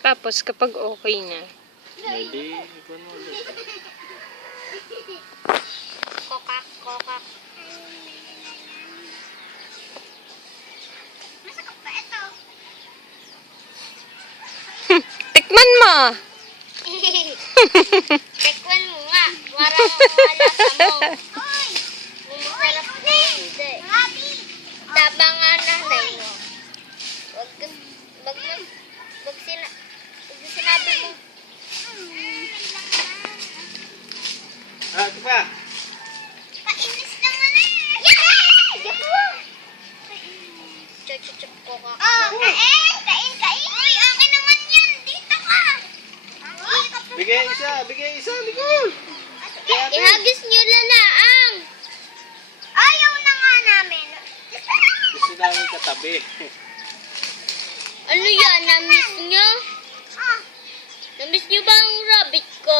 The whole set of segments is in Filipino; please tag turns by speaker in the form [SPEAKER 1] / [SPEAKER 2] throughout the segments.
[SPEAKER 1] Tapos kapag okay na,
[SPEAKER 2] Hindi, na ulit.
[SPEAKER 3] Kokak, kokak. Masakit ba ito?
[SPEAKER 1] tikman mo!
[SPEAKER 3] Tekwan mo nga. Parang malasa mo. Hoy! Masarap na hindi. Tabangan na nanay mo. Wag ka, wag mo, wag sina, wag sinabi mo.
[SPEAKER 2] Ah, ito pa.
[SPEAKER 3] Painis naman eh. Yay! Yaku! Chuchuchup ko ka. Oh, kain, kain, kain. Uy, okay naman yan. Dito ka.
[SPEAKER 2] Bigay isa, bigay isa, Nicole.
[SPEAKER 3] Ihagis niyo lalaang. Ayaw na nga namin.
[SPEAKER 2] Gusto namin katabi.
[SPEAKER 3] ano yan? Namiss niyo? Namiss niyo ba ang rabbit ko?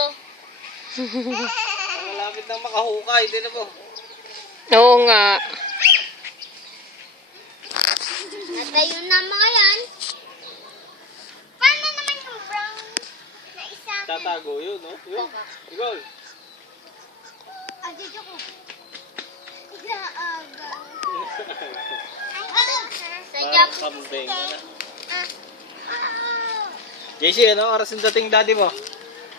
[SPEAKER 2] Malapit nang makahukay, din na po.
[SPEAKER 1] Oo nga.
[SPEAKER 3] Natayo na mga yan. Paano naman yung brown na isa?
[SPEAKER 2] Tatago yun, no? Yun. Nicole.
[SPEAKER 3] Ah, dito ko. Igaaga. Sa
[SPEAKER 2] Parang kambing.
[SPEAKER 3] Ah. Ah.
[SPEAKER 2] JC, ano oras yung dating daddy mo?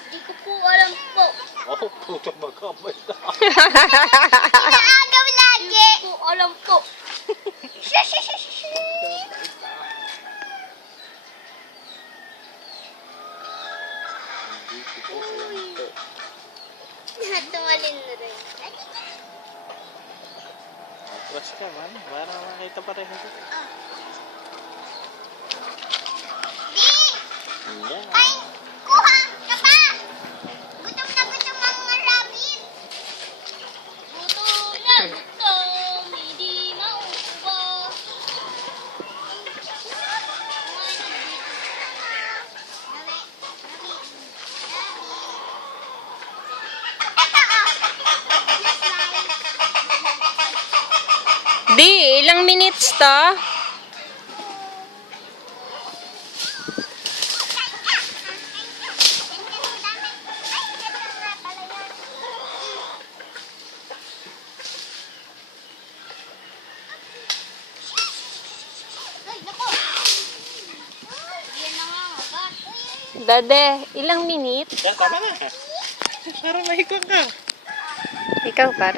[SPEAKER 3] Di ko po alam po.
[SPEAKER 2] Oh, puto magkamay na.
[SPEAKER 3] Inaagaw lagi. Di ko alam po. Tumalin na rin.
[SPEAKER 2] Atras ka man, para makita pa rin ito.
[SPEAKER 3] Di!
[SPEAKER 2] Yeah.
[SPEAKER 3] Ay! Kuha ka pa! Gutom na gutom ang mga rabbit! Gutom na gutom, hindi maubos.
[SPEAKER 1] Di, ilang minutes to? Dade, ilang minutes?
[SPEAKER 2] Tama na. Para mahikot ka.
[SPEAKER 1] Ikaw para.